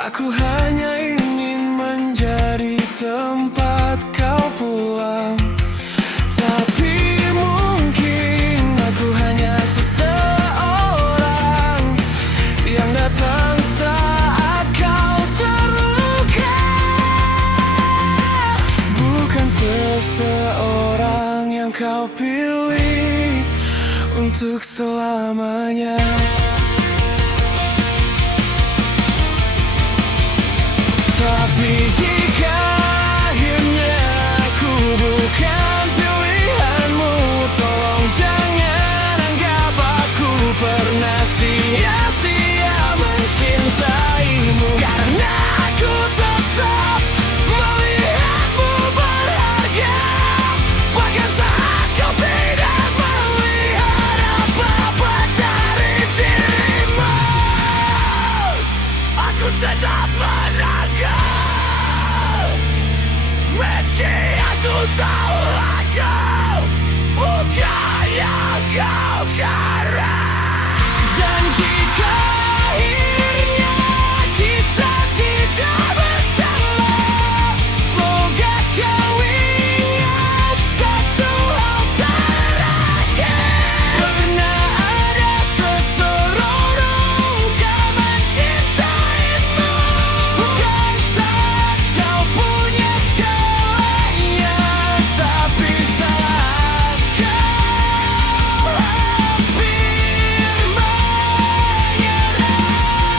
Aku hanya ingin menjadi tempat kau pulang, tapi mungkin aku hanya seseorang yang datang saat kau terluka. Bukan seseorang yang kau pilih untuk selamanya. Tapi jika akhirnya aku bukan pilihanmu, tolong jangan anggap aku pernah sia-sia mencintaimu. Karena aku tetap melihatmu berharga, bahkan saat kau tidak melihat apa-apa dari dirimu. Aku tetap menangis, meski aku tahu aku bukan yang kau cari. Dan jika akhirnya kita tidak bersama, semoga kau ingat satu hal terakhir. Pernah ada seseorang yang mencintaimu, bukan saat kau punya segalanya, tapi saat kau hampir menyerah. Mungkin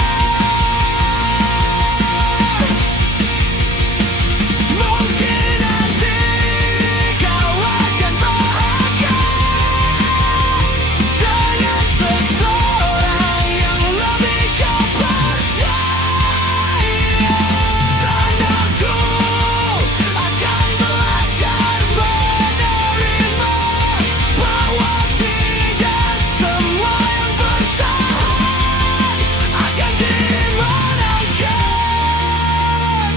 nanti kau akan bahagia dengan seseorang yang lebih kau percaya. Dan aku akan belajar menerima bahwa tidak semua yang bertahan akan dimenangkan.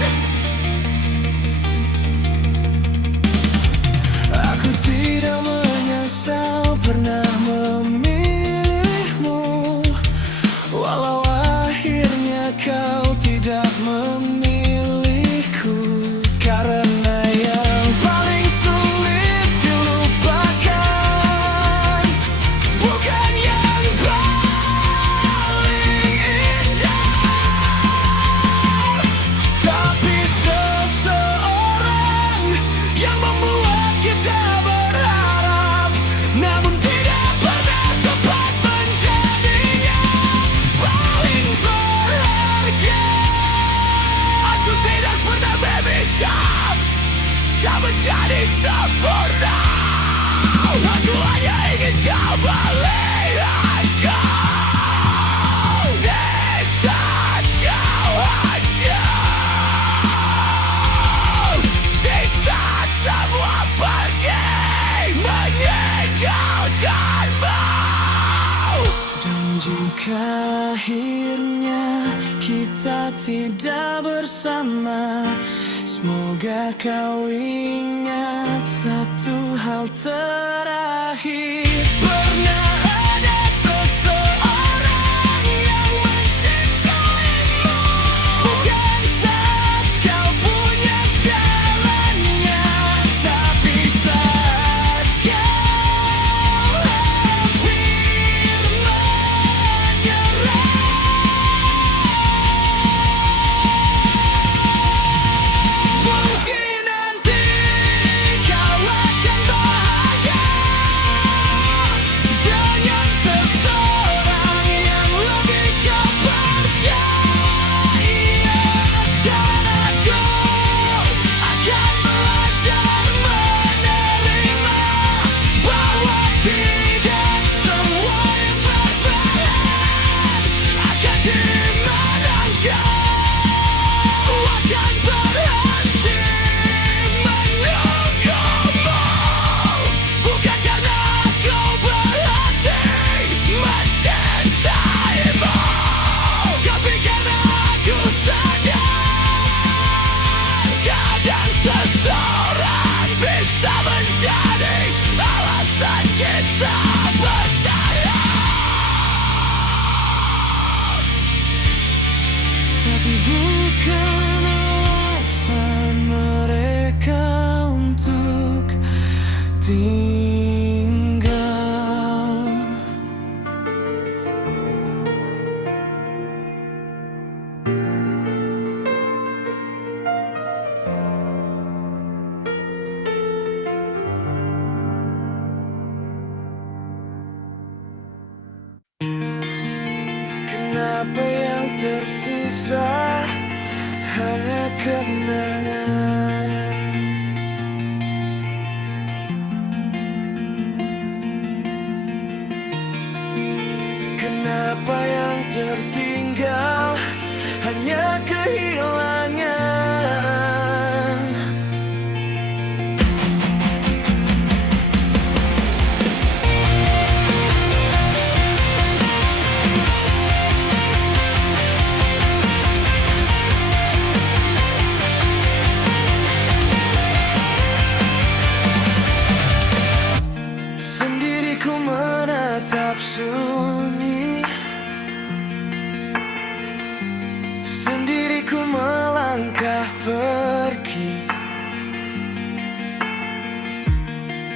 Aku tidak menyesal pernah memilihmu, walau akhirnya kau tidak memilihku. Karena yang paling sulit dilupakan bukan yang paling indah, tapi seseorang yang membuat kita berharap, namun tidak pernah sempat menjadinya paling berharga. Aku tidak pernah meminta kau menjadi sempurna, aku hanya ingin kau melihatku di saat kau hancur, di saat semua pergi meninggalkanmu. Dan jika akhirnya kita tidak bersama, semoga kau ingat satu hal terakhir. Pernah ada seseorang yang mencintaimu, bukan saat kau punya segalanya, tapi saat kau hampir menyerah. Mungkin nanti kau akan bahagia bukan alasan mereka untuk tinggal. Kenapa yang tersisa hanya kenangan? Kenapa yang tertinggal hanya kehilangan? Sendiriku menatap sunyi, sendiriku melangkah pergi.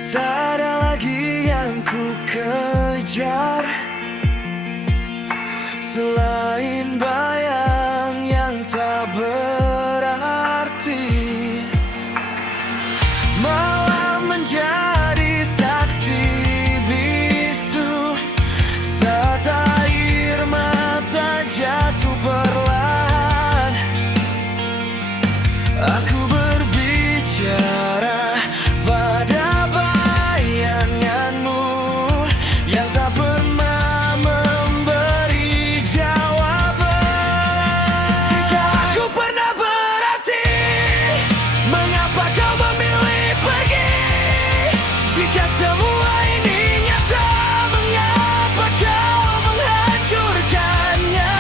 Tak ada lagi yang ku kejar selain bayang yang tak berarti, malah menjadi saksi bisu saat air mata jatuh perlahan. Aku berbicara pada bayanganmu yang tak pernah memberi jawaban. Jika aku pernah berarti, mengapa kau memilih pergi? Jika semua ini nyata, mengapa kau menghancurkannya?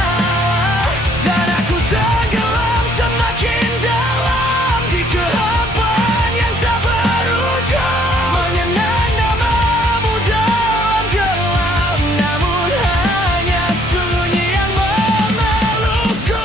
Dan aku tenggelam semakin dalam di kehampaan yang tak berujung, mengenang namamu dalam gelap, namun hanya sunyi yang memelukku.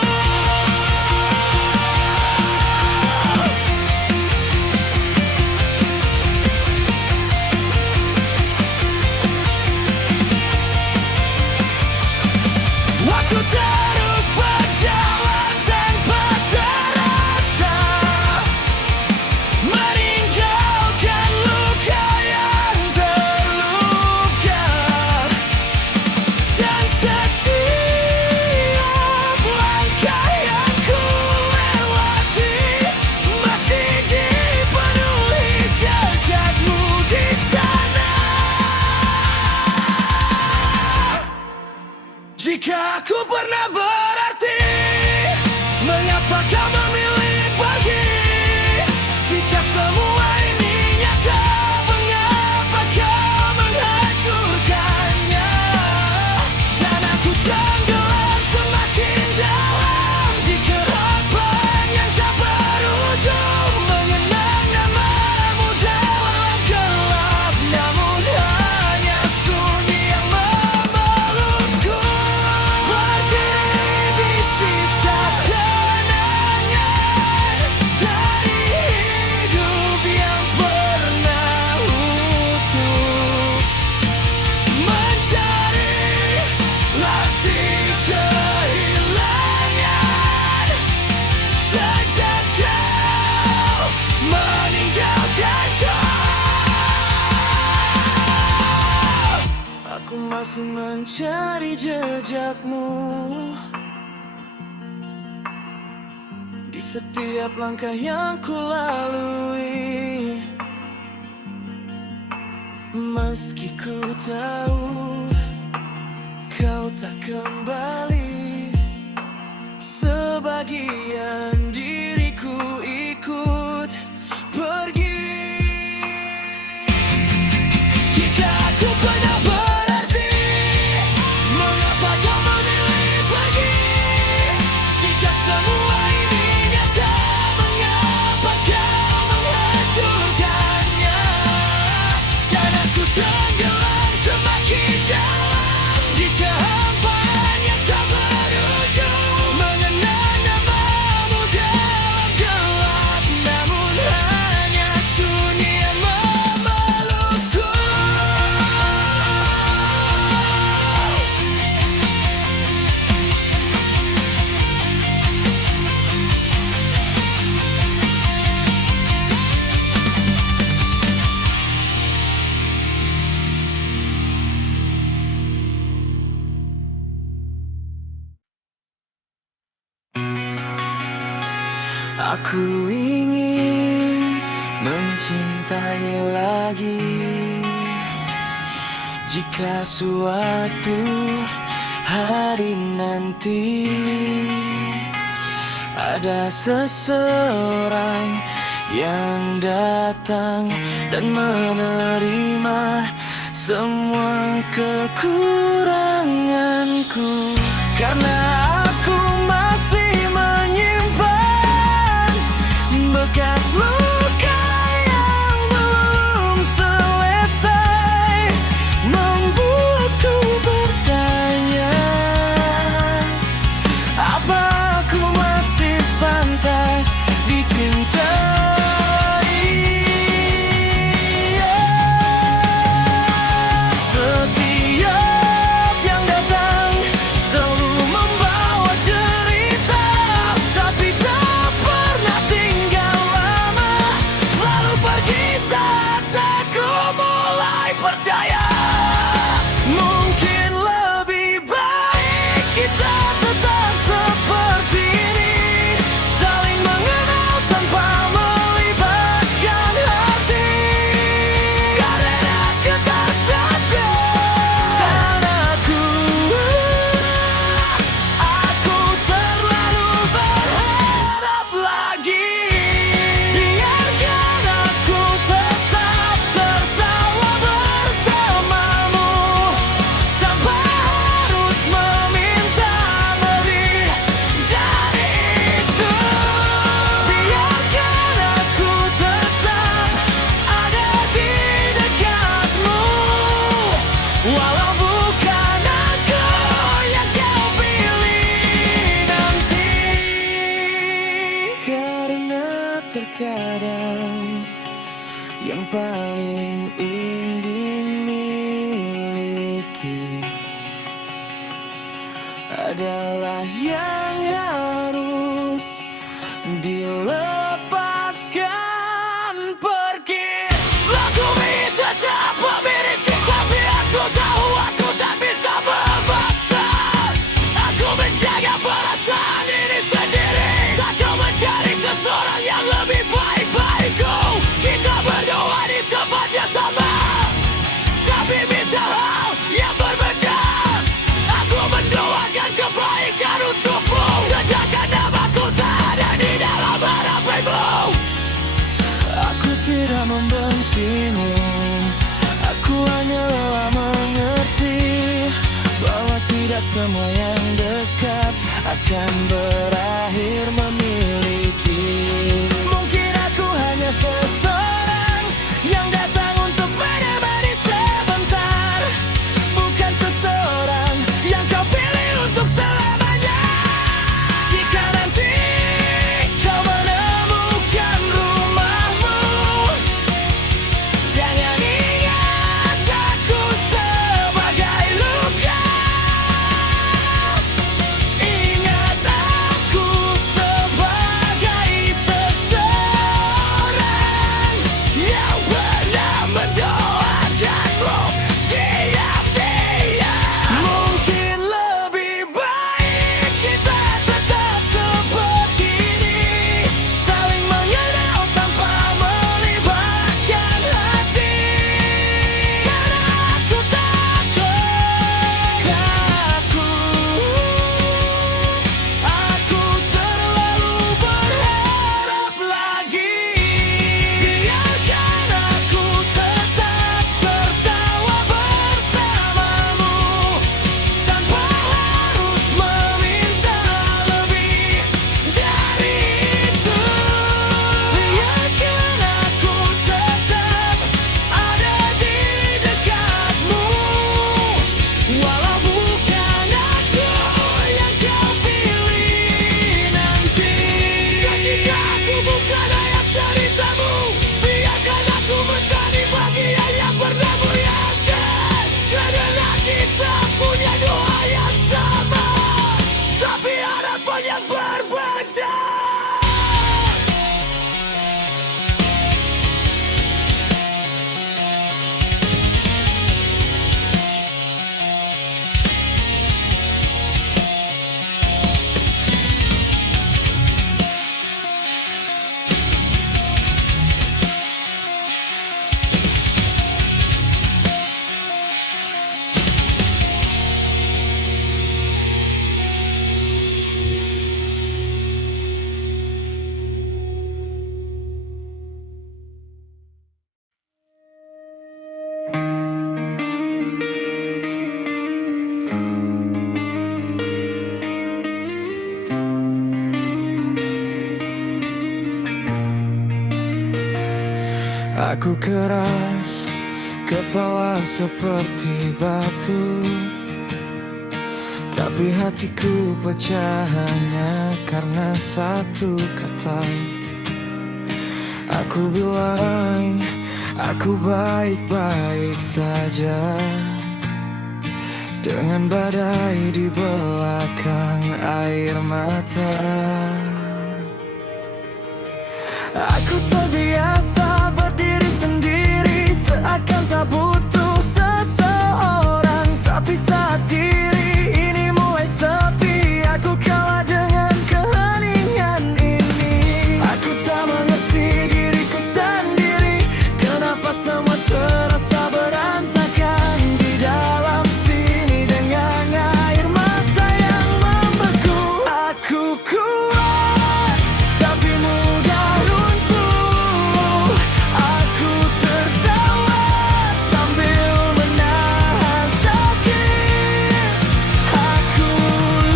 Waktu terus berjalan tanpa terasa, meninggalkan luka yang terluka. Dan setiap langkah yang ku lewati masih dipenuhi jejakmu di sana. Jika aku pernah berarti, mengapa kau memilih pergi? Jika semua ini nyata, mengapa kau menghancurkannya? Dan aku tenggelam semakin dalam di kehampaan yang tak berujung, mengenang namamu dalam gelap, namun hanya sunyi yang memelukku. Berdiri di sisa kenangan dari hidup yang pernah utuh, mencari arti kehilangan sejak kau meninggalkanku. Aku masih mencari jejakmu di setiap langkah yang ku lalui, meski ku tahu kau tak kembali. Sebagian diriku ikut pergi. Jika aku pernah berarti, mengapa kau memilih pergi? Jika semua ini nyata, mengapa kau menghancurkannya? Dan aku tenggelam semakin dalam di kehampaan yang tak berujung, mengenang Aku ingin mencintai lagi. Jika suatu hari nanti ada seseorang yang datang dan menerima semua kekuranganku, karena aku masih menyimpan bekas luka yang belum selesai, membuatku bertanya, apa aku masih pantas dicintai? Setiap yang datang selalu membawa cerita, tapi tak pernah tinggal lama, selalu pergi saat aku mulai percaya. Mungkin lebih baik kita tetap seperti ini, saling mengenal tanpa melibatkan hati, karena aku tak takut dan aku terlalu berharap lagi. Biarkan aku tetap tertawa bersamamu tanpa harus meminta lebih dari itu. Biarkan aku tetap ada di dekatmu, walau bukan aku yang kau pilih nanti. Karena terkadang yang paling ingin dimiliki adalah yang harus dilepaskan pergi. Lagu ini tetap memiliki, tapi aku tahu aku tak bisa memaksa. Aku menjaga perasaan ini sendiri, aku mencari seseorang yang lebih baik bagiku. Kita berdoa di tempat yang sama, tapi minta hal yang berbeda. Aku mendoakan kebaikan untukmu, sedangkan namaku tak ada di dalam harapanmu. Aku tidak membencimu, aku hanya lelah mengerti bahwa tidak semua yang dekat akan berakhir memiliki. Mungkin aku hanya seseorang yang datang untuk menemani sebentar, bukan seseorang yang kau pilih untuk selamanya. Jika nanti kau menemukan rumahmu, jangan ingat aku sebagai luka. Ingat aku sebagai Aku keras, kepala seperti batu, tapi hatiku pecah hanya karena satu kata. Aku bilang aku baik-baik saja, dengan badai di belakang air mata. Aku terbiasa berdiri sendiri, seakan tak butuh seseorang. Tapi saat diri ini mulai sepi, aku kalah dengan keheningan ini. Aku tak mengerti diriku sendiri, kenapa semua terasa berantakan di dalam sini dengan air mata yang membeku. Aku kuat, tapi mudah runtuh. Aku tertawa sambil menahan sakit. Aku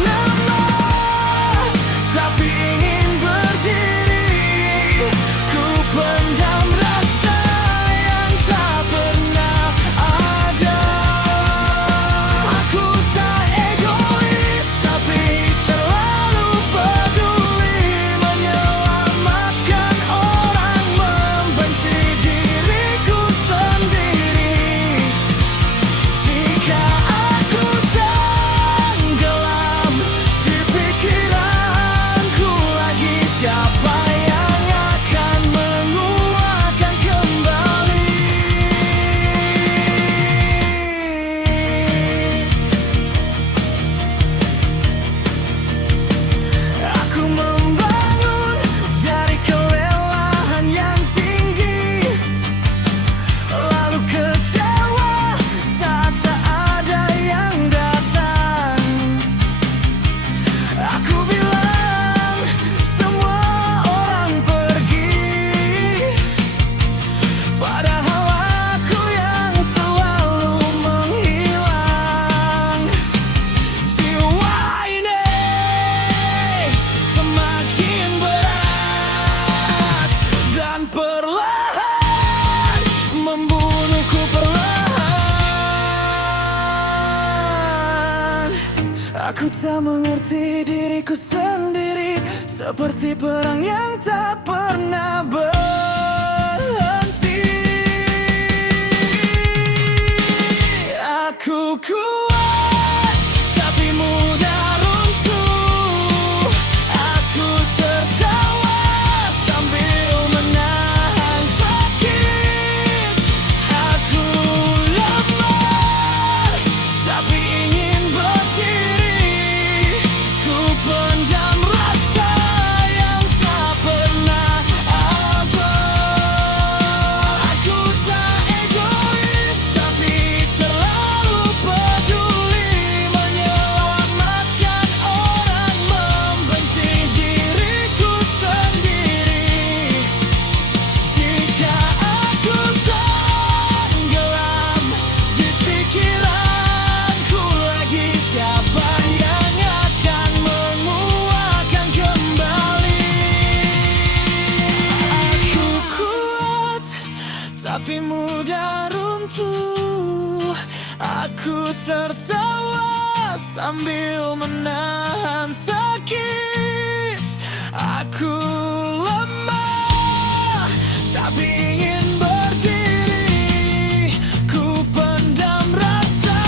lemah, tapi ingin berdiri. Ku pendam rasa yang tak pernah ada. Aku tak egois, tapi terlalu peduli menyelamatkan orang, membenci diriku sendiri. Jika aku tenggelam di pikiranku lagi, siapa yang akan menguatkan kembali? Aku membangun dari kelelahan yang tinggi, lalu kecewa saat tak ada yang datang. Aku bilang semua orang pergi, padahal aku yang selalu menghilang. Jiwa ini semakin berat dan perlahan membunuhku perlahan. Aku tak mengerti diriku sendiri, seperti perang yang tak pernah berhenti. Aku kuat, tapi mudah runtuh. Aku tertawa sambil menahan sakit. Aku lemah, tapi ingin berdiri. Ku pendam rasa yang tak pernah ada. Aku tak egois, tapi terlalu peduli menyelamatkan orang, membenci diriku sendiri. Jika aku tenggelam di pikiranku lagi, siapa yang akan menguatkan kembali? Aku kuat, tapi mudah runtuh. Aku tertawa sambil menahan sakit. Aku lemah, tapi ingin berdiri. Ku pendam rasa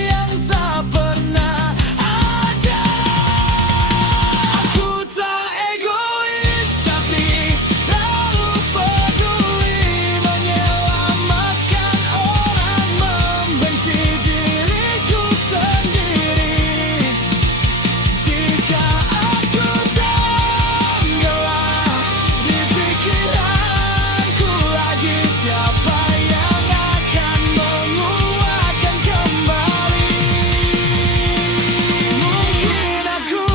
yang tak pernah ada. Aku tak egois, tapi terlalu peduli menyelamatkan orang, membenci diriku sendiri. Jika aku tenggelam di pikiranku lagi, siapa yang akan menguatkan kembali? Mungkin aku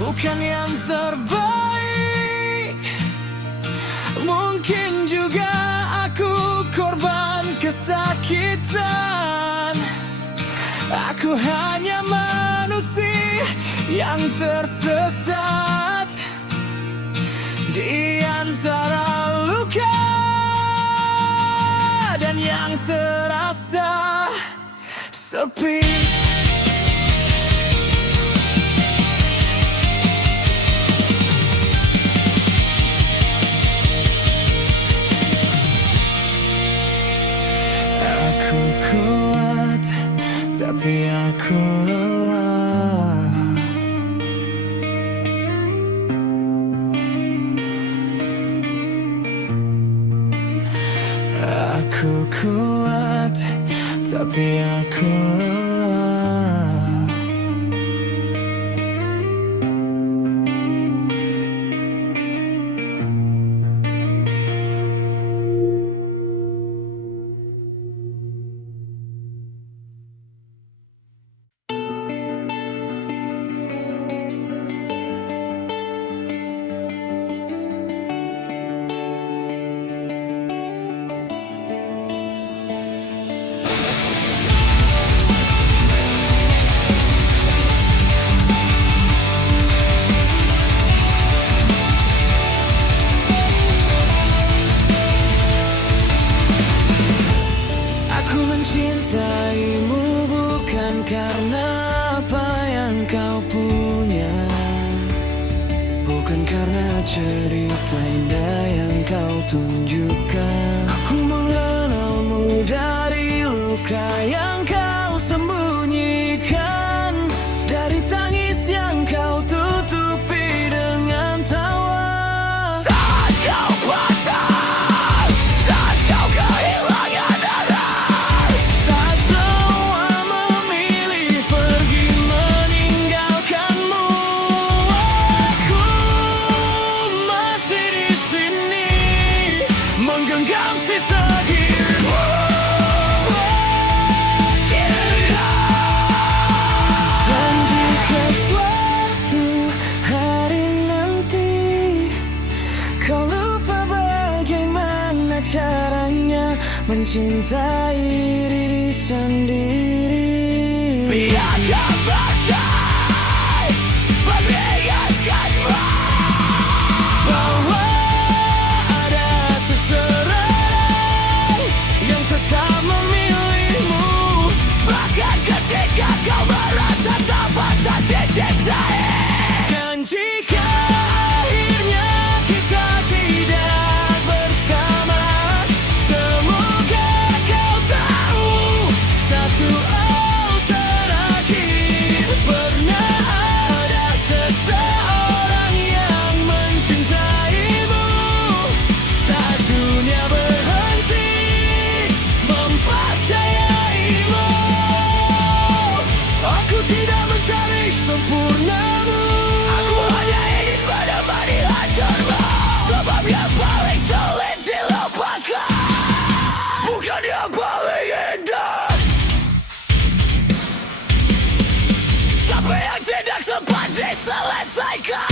bukan yang terbaik, mungkin juga aku korban kesakitan. Aku hanya manusia yang tersesat di antara luka kesepian yang terasa sepi. Aku kuat, tapi aku lelah. Aku kuat, tapi aku lelah. Aku mencintaimu bukan karena apa yang kau punya, bukan karena cerita indah yang kau tunjukkan. Aku mengenalmu dari luka yang kau sembunyikan, dari tangis yang kau tutupi dengan tawa. Saat kau patah, saat kau kehilangan arah, saat semua memilih pergi meninggalkanmu, aku masih di sini menggenggam sisa dirimu. Dan jika suatu hari nanti kau lupa bagaimana caranya mencintai diri sendiri, biarkan badai mengingatkanmu bahwa ada seseorang yang tetap memilihmu, bahkan ketika kau merasa tak pantas dicintai. Dan jika akhirnya kita tidak bersama, semoga kau tahu satu hal terakhir: pernah ada seseorang yang mencintaimu saat dunia berhenti mempercayaimu. Aku tidak mencari sempurnamu, aku hanya ingin menemani hancurmu. Sebab yang paling sulit dilupakan bukan yang paling indah, tapi yang tidak sempat diselesaikan.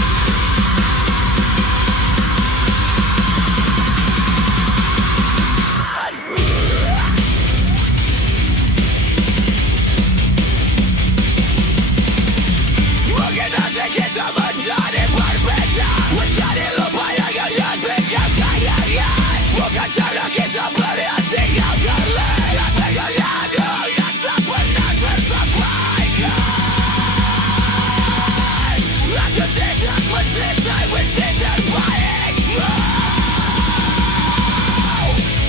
Mungkin nanti kita menjadi berbeda, menjadi lupa yang ingin bikin kehilangan. Bukan karena kita berian tinggal terlihat dengan yang tak pernah tersampaikan. Aku tidak mencintai mesin terbaikmu,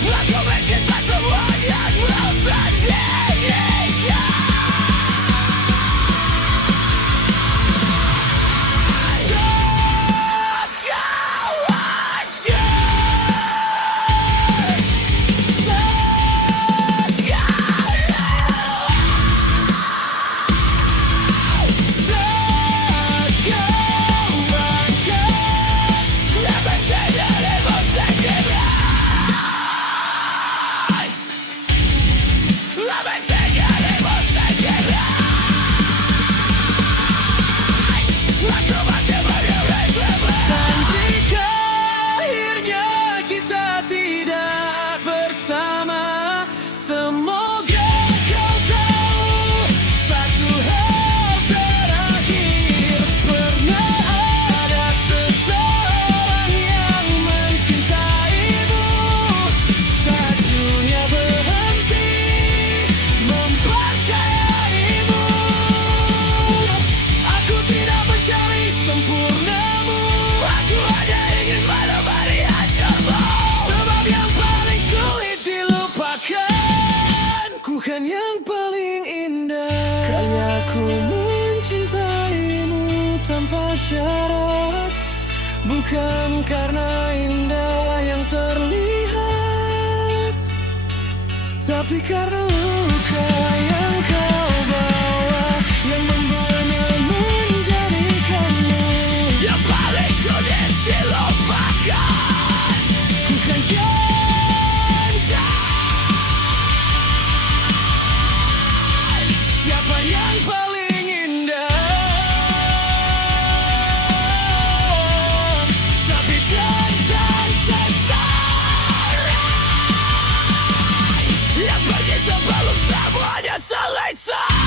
aku mencinta semua yang kau sendirikan. Saat kau hancur, saat kau Bukan yang paling indah, karena ku mencintaimu tanpa syarat. Bukan karena indah yang terlihat, tapi karena luka yang kau bawa, yang membuatnya menjadikanmu yang paling sulit dilupakan. Bukan cinta. Siapa yang paling indah, tapi tentang seseorang yang pergi sebelum semuanya selesai.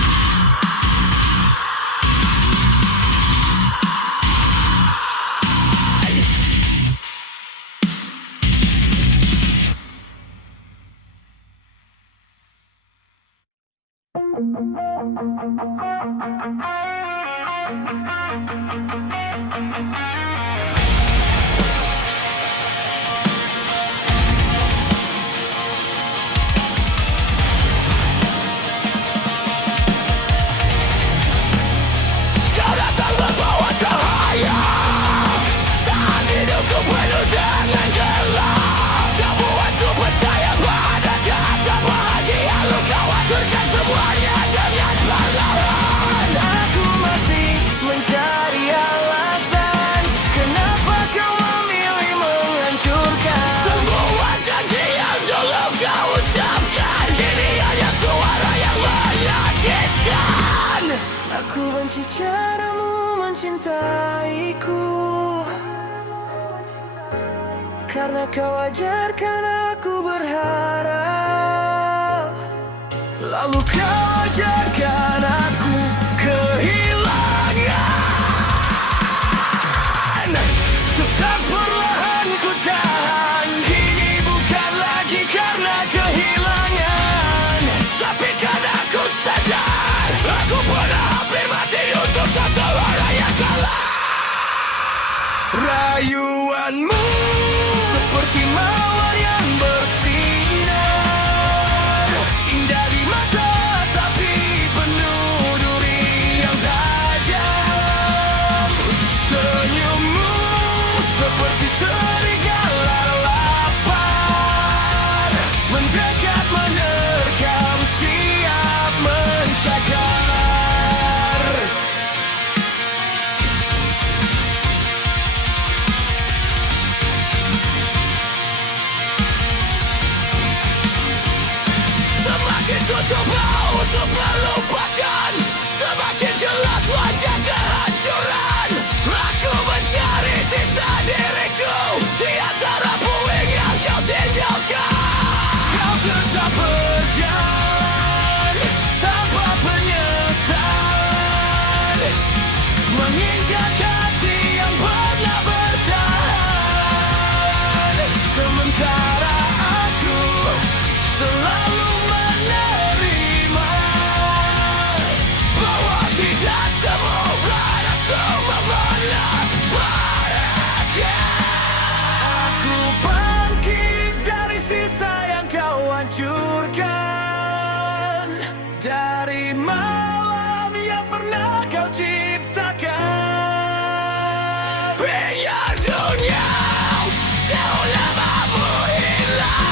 Kau datang membawa cahaya saat hidupku penuh dengan gelap. Kau buatku percaya pada kata bahagia. Lu kau aturkan semuanya dengan perlahan. Aku masih mencari alasan kenapa kau memilih menghancurkan semua janji yang dulu kau ucapkan. Kini hanya suara yang menyakitkan. Aku benci caramu mencintaiku, karena kau ajarkan aku berharap, lalu kau ajarkan aku kehilangan. Sesak perlahan ku tahan, kini bukan lagi karena kehilangan, tapi karena aku sadar aku pernah hampir mati untuk seseorang yang salah. Rayuanmu seperti mawar yang bersinar, indah di mata tapi penuh duri yang tajam. Senyummu seperti serigala lapar, mendekat menerkam siap mencakar. Semakin ku coba untuk melupakan, semakin jelas wajah kehancuran. Aku mencari sisa diriku di antara puing yang kau tinggalkan. Kau tetap berjalan tanpa penyesalan, menginjak hati yang pernah bertahan. Sementara aku selalu menerima bahwa tidak semudah aku memeluk mereka. Aku bangkit dari sisa yang kau hancurkan, dari malam yang pernah kau ciptakan. Biar dunia jauh lamamu hilang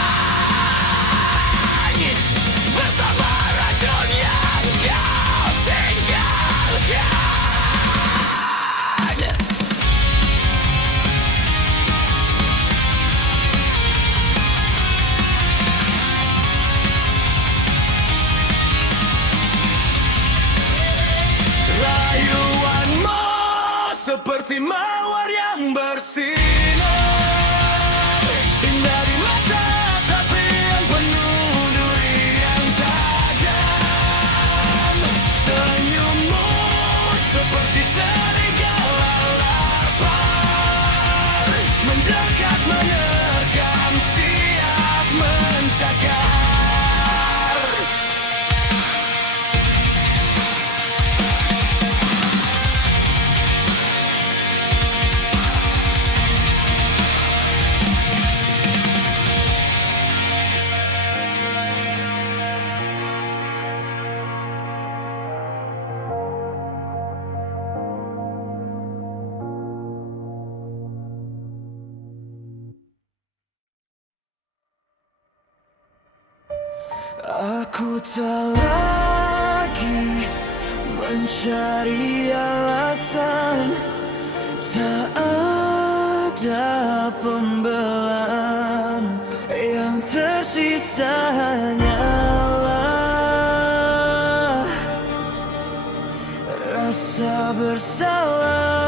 bersama racun yang kau tinggalkan. Rayuanmu seperti mawar yang bersinar, indah di mata tapi yang penuh duri yang tajam. Senyummu seperti serigala lapar, mendekat menerkam siap mencakar. Aku tak lagi mencari alasan, tak ada pembelaan, yang tersisa hanyalah rasa bersalah.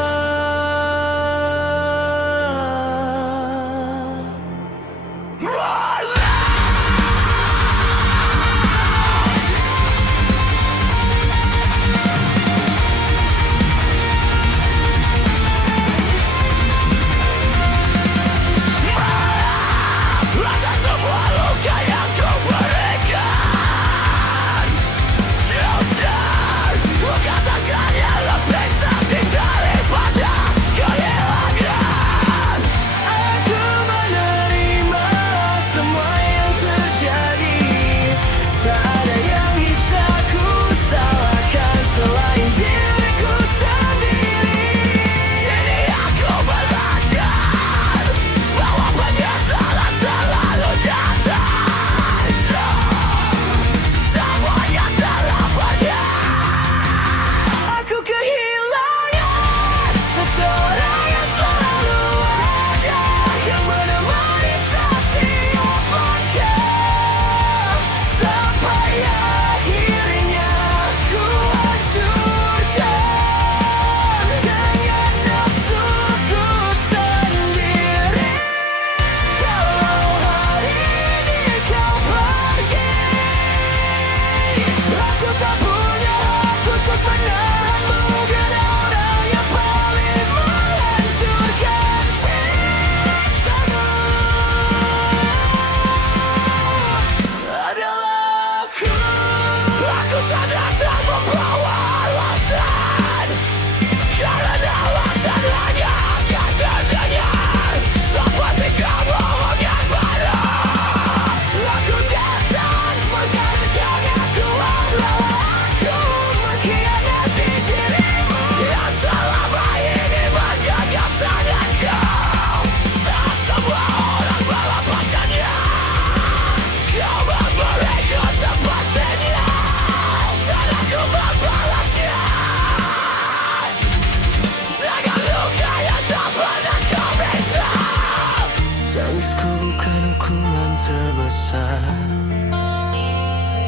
Tangisku bukan hukuman terbesar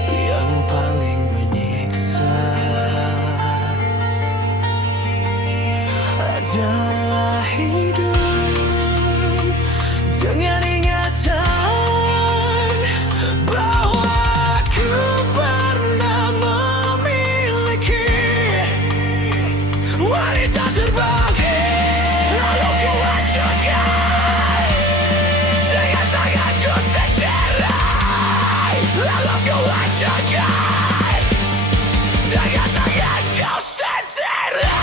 yang paling menyiksa, adalah hidup dengan ingatan bahwa aku pernah memiliki wanita terbagi, lalu ku hancurkan dengan tanganku sendiri, lalu ku hancurkan dengan tanganku sendiri.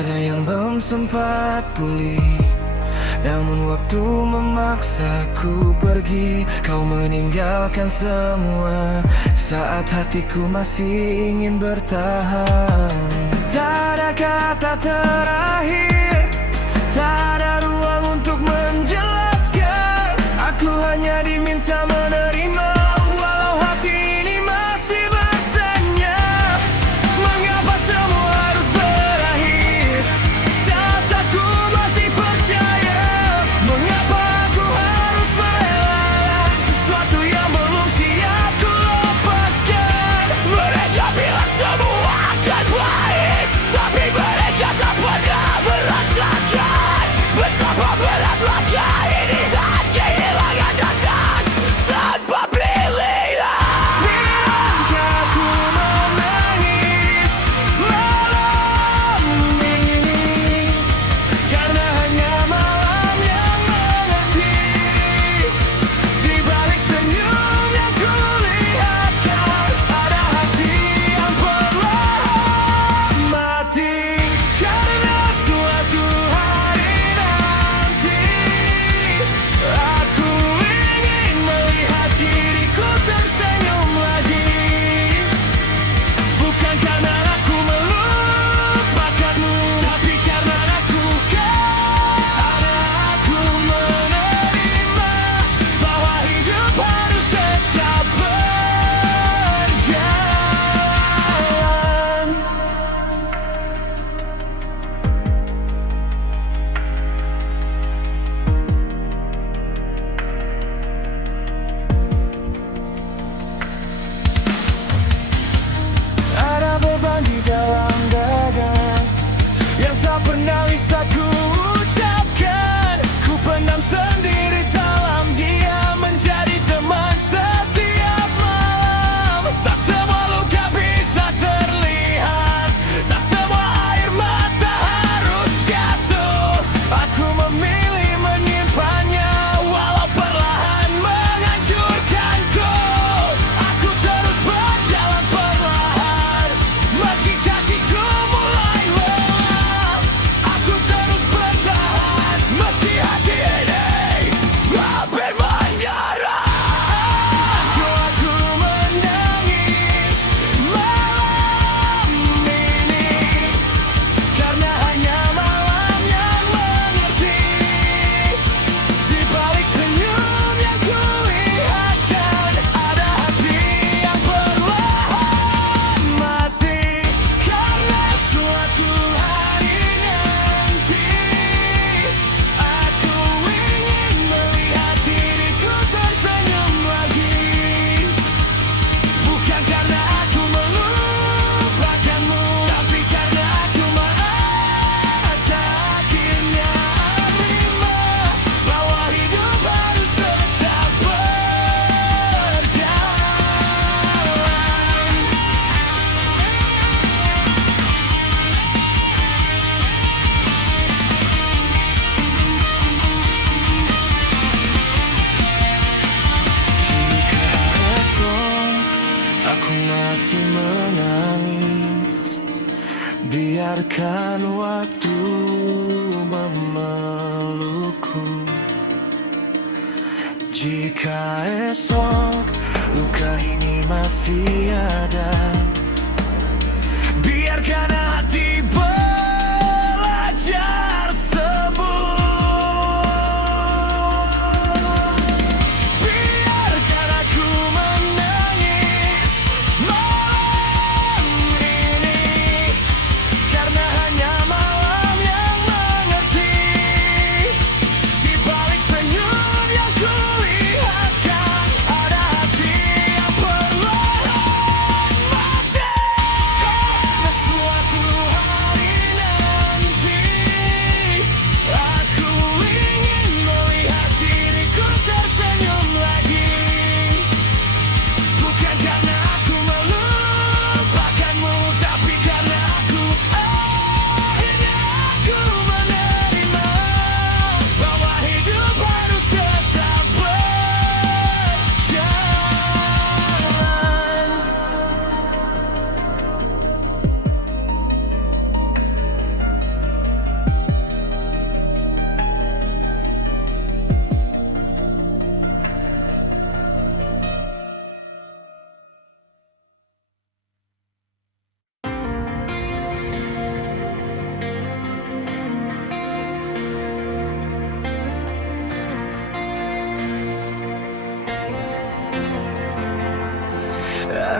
Ada yang belum sempat pulih, namun waktu memaksaku pergi. Kau meninggalkan semua saat hatiku masih ingin bertahan. Tak ada kata terakhir, tak ada ruang untuk menjelaskan. Aku hanya diminta menerima, walau hati ini masih bertanya, mengapa semua harus berakhir saat aku masih percaya. Mengapa aku harus merelakan sesuatu yang belum siap ku lepaskan. Mereka bilang semua akan baik, tapi mereka tak pernah merasakan betapa berat langkah ini saat kehilangan datang tanpa pilihan. Biarkah aku menangis malam ini, karena hanya malam yang mengerti. Di balik senyum yang kulihatkan, ada hati yang perlahan mati. Karena suatu hari nanti aku ingin melihat diriku tersenyum lagi. Bukan karena aku melupakanmu, tapi karena aku menerima bahwa hidup harus tetap berjalan. Ada beban di dalam dada yang tak pernah bisa ku ucapkan. Ku pendam sendiri dalam diam, menjadi teman setiap malam. Tak semua luka bisa terlihat, tak semua air mata harus jatuh. Aku memilih menyimpannya, walau perlahan menghancurkanku. Aku terus berjalan perlahan, meski kakiku mulai lelah. Aku terus bertahan, meski hati ini hampir menyerah. Aku menangis malam ini, karena hanya malam yang mengerti. Di balik senyum yang kulihatkan, ada hati yang perlahan mati. Karena suatu hari nanti aku ingin melihat diriku tersenyum lagi. Bukan karena aku melupakanmu, tapi karena aku akhirnya menerima bahwa hidup harus tetap berjalan. Jika esok aku masih menangis, biarkan waktu memelukku. Jika esok luka ini masih ada, biarkan hati belajar sembuh. Biarkan aku menangis malam ini, karena hanya malam yang mengerti. Di balik senyum yang kulihatkan, ada hati yang perlahan mati. Karena suatu hari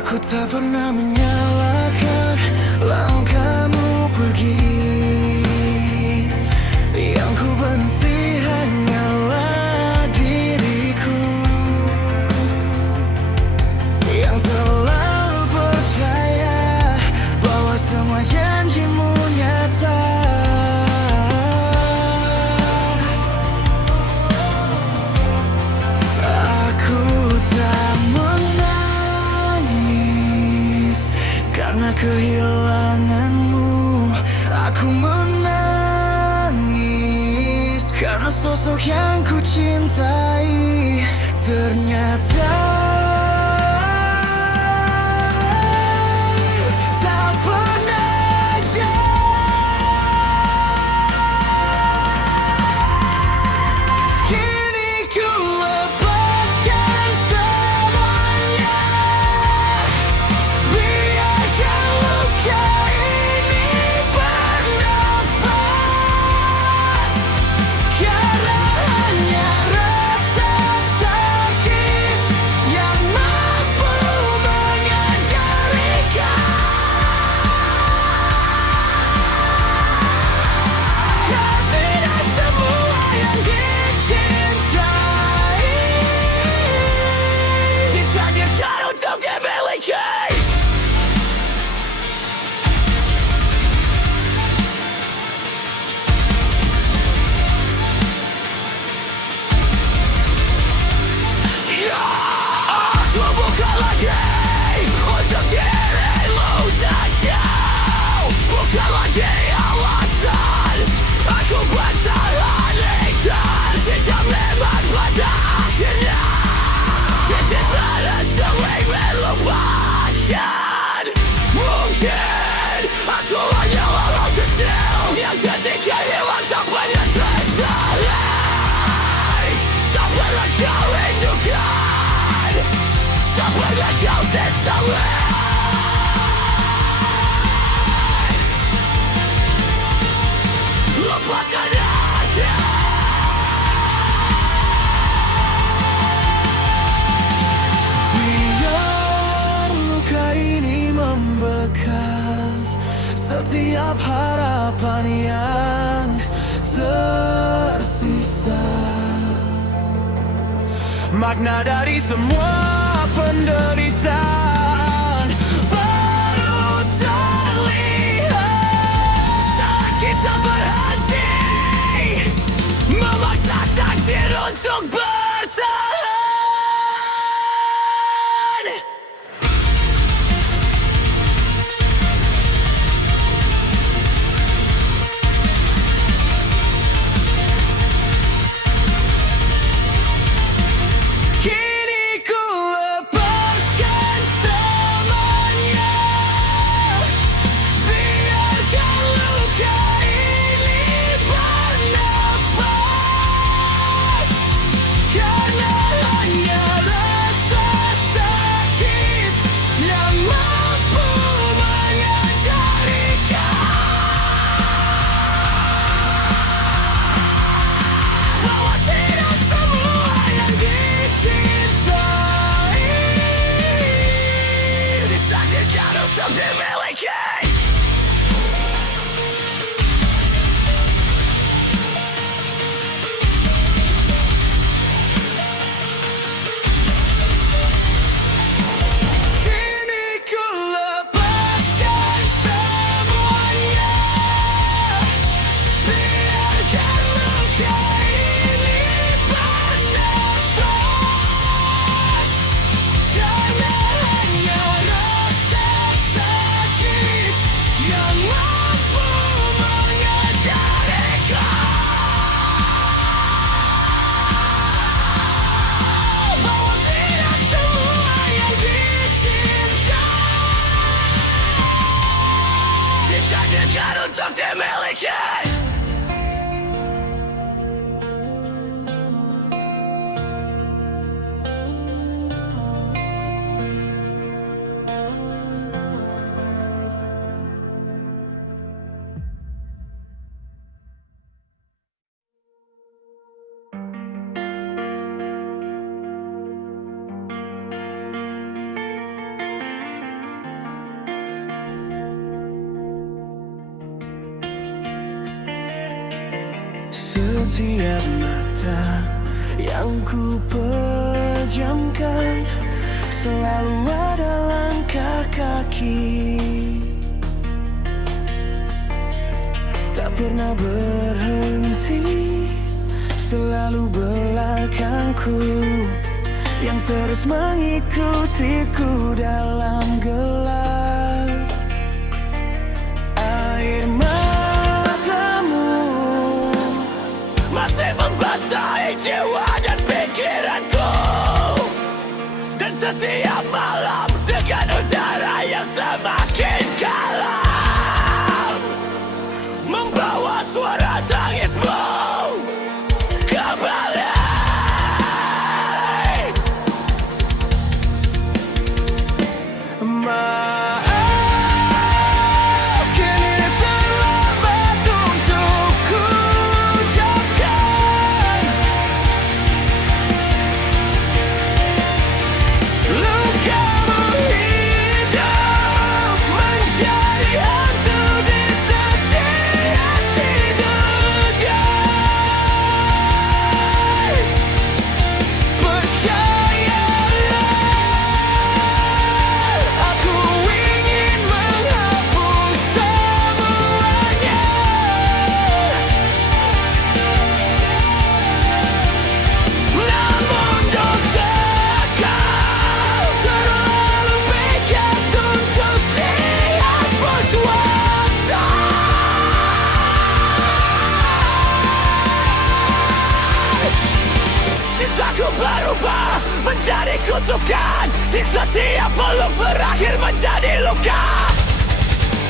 Aku tak pernah menyalahkan langkahmu pergi. Yang ku benci hanyalah diriku yang terlalu percaya bahwa semua janjimu nyata. Aku tak menangis karena kehilanganmu. Aku menangis karena sosok yang ku cintai ternyata tak pernah jadi. Kini ku lepaskan semuanya, biarkan luka ini bernafas. Karena hanya rasa sakit yang mampu mengajarikan. Kau tidak semua yang dicintai ditakdirkan untuk dimiliki. Aku bukan lagi untuk dirimu dan kau bukan lagi alasan aku bertahan ikan sejam lebar pada akhirnya. Titik balas saling melupakan. Mungkin aku hanyalah hal kecil yang ketika hilang tak pernah tersesali. Tak pernah kau rindukan, tak pernah kau sesali. Lepaskan aja. Biar luka ini membekas setiap harapan yang tersisa. Makna dari semua penderitaan baru terlihat saat kita berhenti memaksa takdir untuk bertahan. Kini ku lepaskan Setiap mata yang ku pejamkan selalu ada langkah kaki, tak pernah berhenti, selalu belakangku yang terus mengikutiku dalam gelap. Air matamu masih membasahi jiwa dan pikiranku, dan setiap malam dengan udara yang semakin kalam membawa suara tangismu kembali. Maaf, kini terlambat untuk ku ucapkan. Lukamu hidup menjadi hantu di setiap tidurnya. Percayalah, aku ingin menghapus semuanya. Namun dosa kau terlalu pekat untuk dihapus waktu. Cintaku berubah menjadi kutukan, di setiap peluk berakhir menjadi luka.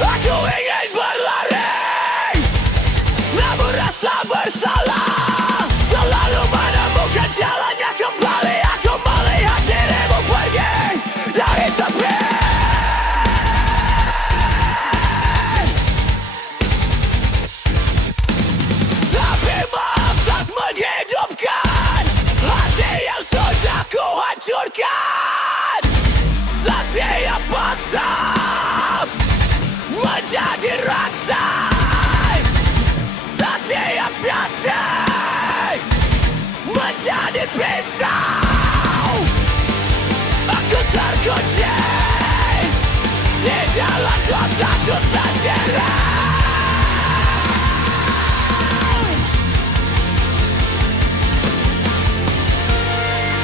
Aku ingin berlari, namun rasa bersalah selalu menemukan jalannya kembali. Aku melihat dirimu pergi dari sepi, tapi maaf tak menghidupkan hati yang sudah ku hancurkan. Setiap pasta menjadi rantai, setiap titik menjadi pisau. Aku terkunci di dalam dosaku sendiri.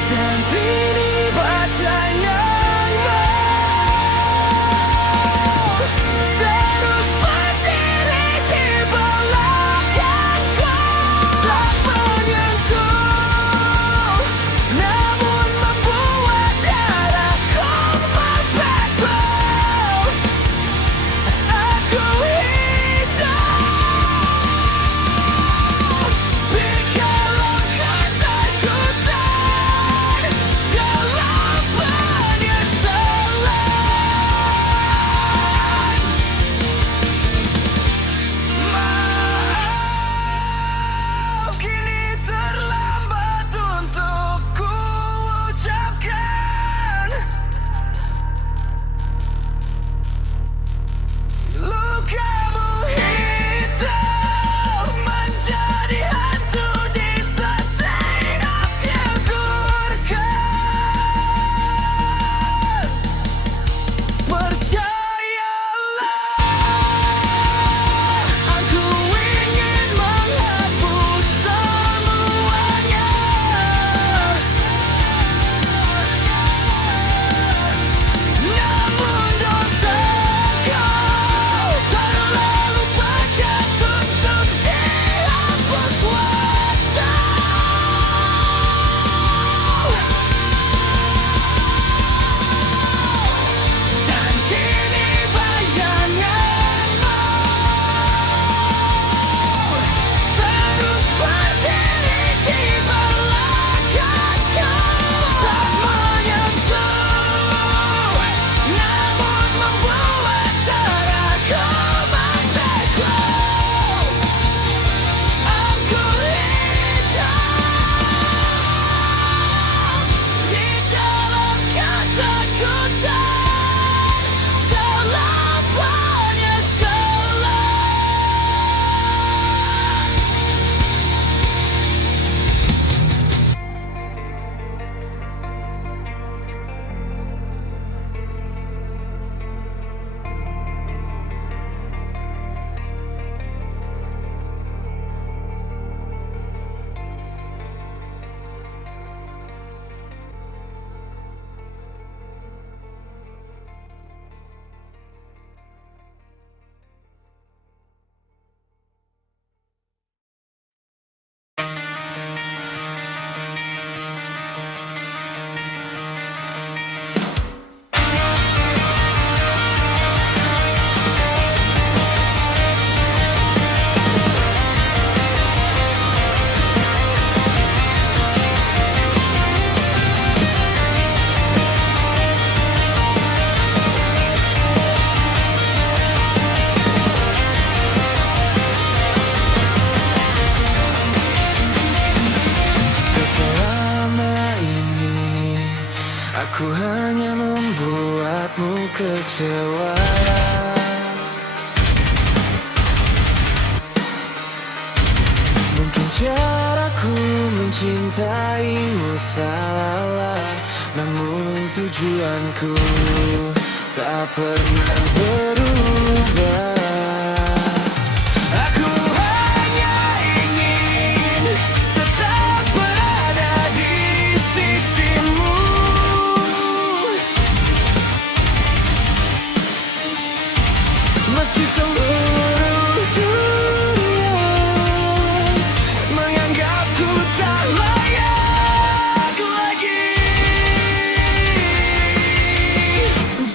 Dan kini bacanya terus berdiri di belakangku, tak menyentuh, namun membuat darahku membeku. mencintaimu salah, namun tujuanku tak pernah berubah. Aku hanya ingin tetap berada di sisimu, meski seluruh dunia menganggapku tak layak lagi.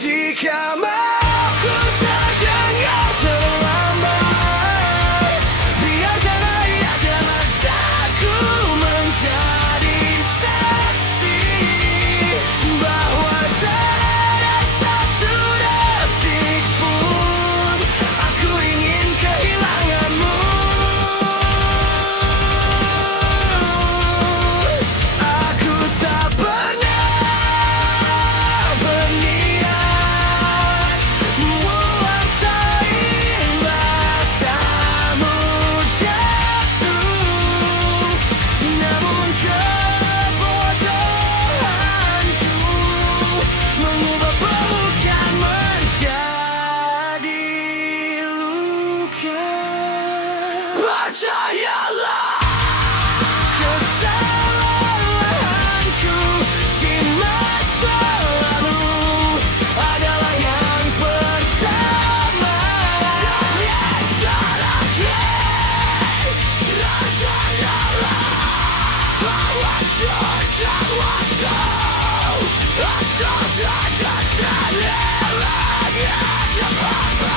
Jika maafku terdengar terlambat, biarkan air dan mataku menjadi saksi bahwa tak ada satu detik pun aku ingin kehilanganmu. Aku tak pernah berniat mewarnai matamu jatuh, namun kebodohanku mengubah pelukan menjadi luka. Percayalah, Kesalahanku di masa lalu adalah yang pertama dan yang terakhir. Percayalah bahwa jejak waktu asal tak terhilang kembali.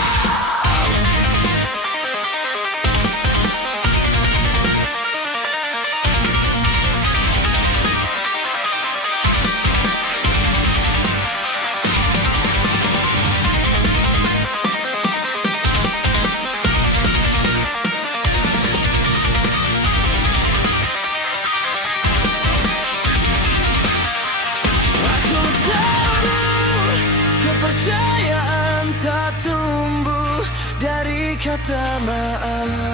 Aku tahu kepercayaan tak tumbuh dari kata maaf.